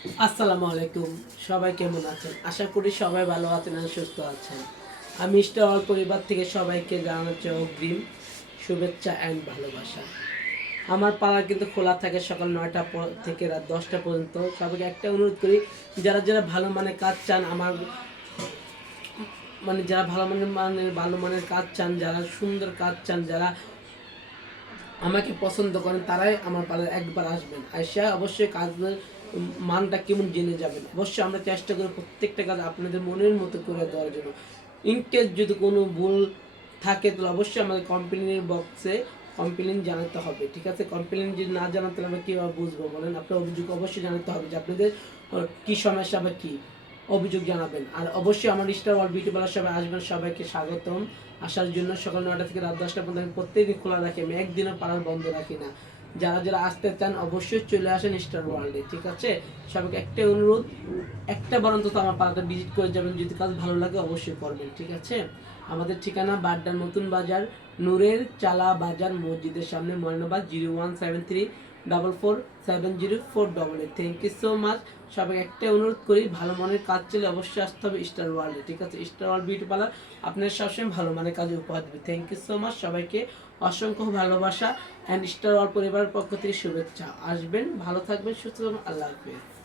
আসসালামু আলাইকুম। সবাই কেমন আছেন? আশা করি সবাই ভালো আছেন আর সুস্থ আছেন। আমি স্টার অল পরিবার থেকে সবাইকে জানাচ্ছি অগ্রিম শুভেচ্ছা অ্যান্ড ভালোবাসা। আমার পাড়া কিন্তু খোলা থাকে সকাল ৯টা থেকে রাত ১০টা পর্যন্ত। সবাইকে একটা অনুরোধ করি, যারা ভালো মানের কাজ চান, আমার যারা ভালো মানের কাজ চান, যারা সুন্দর কাজ চান, যারা আমাকে পছন্দ করেন, তারাই আমার পার্লারে একবার আসবেন। আইসা অবশ্যই কাজের মানটা কেমন জেনে যাবেন। অবশ্যই আমরা চেষ্টা করি প্রত্যেকটা কাজ আপনাদের মনের মতো করে দেওয়ার জন্য। ইনকেস যদি কোনো ভুল থাকে তাহলে অবশ্যই আমাদের কমপ্লেনের বক্সে কমপ্লেন জানাতে হবে, ঠিক আছে? কমপ্লেন যদি না জানাতে তাহলে আমরা কীভাবে বুঝবো বলেন? আপনার অভিযোগ অবশ্যই জানাতে হবে যে আপনাদের কী সমস্যা বা কী অভিযোগ জানাবেন। আর অবশ্যই আমার স্টার ওয়ার্ল্ড বিউটি পার্লার সবাই আসবেন, সবাইকে স্বাগতম আসার জন্য। সকাল ৯টা থেকে রাত ১০টা পর্যন্ত আমি প্রত্যেকদিন খোলা রাখি, আমি একদিনও পাড়ার বন্ধ রাখি না। যারা আসতে চান অবশ্যই চলে আসেন স্টার ওয়ার্ল্ডে, ঠিক আছে? সবাইকে একটাই অনুরোধ, একটা বার অন্তত আমার পাড়াটা ভিজিট করে যাবেন। যদি কাজ ভালো লাগে অবশ্যই করবেন, ঠিক আছে? আমাদের ঠিকানা বাড্ডা নতুন বাজার, নূরের চালা বাজার মসজিদের সামনে, Maynabad 01734470488। Thank you so much. সবাই একটাই অনুরোধ করি, ভালো মানের কাজ চলে অবশ্যই আসতে হবে স্টার ওয়ার্ল্ডে, ঠিক আছে? স্টার ওয়ার্ল্ড বিউটি পার্লার আপনার সবসময় ভালো মানের কাজে উপহার দেবে। Thank you so much. সবাইকে অসংখ্য ভালোবাসা অ্যান্ড স্টার ওয়ার্ল্ড পরিবারের পক্ষ থেকে শুভেচ্ছা। আসবেন, ভালো থাকবেন, সুস্থ থাকবেন। আল্লাহ হাফেজ।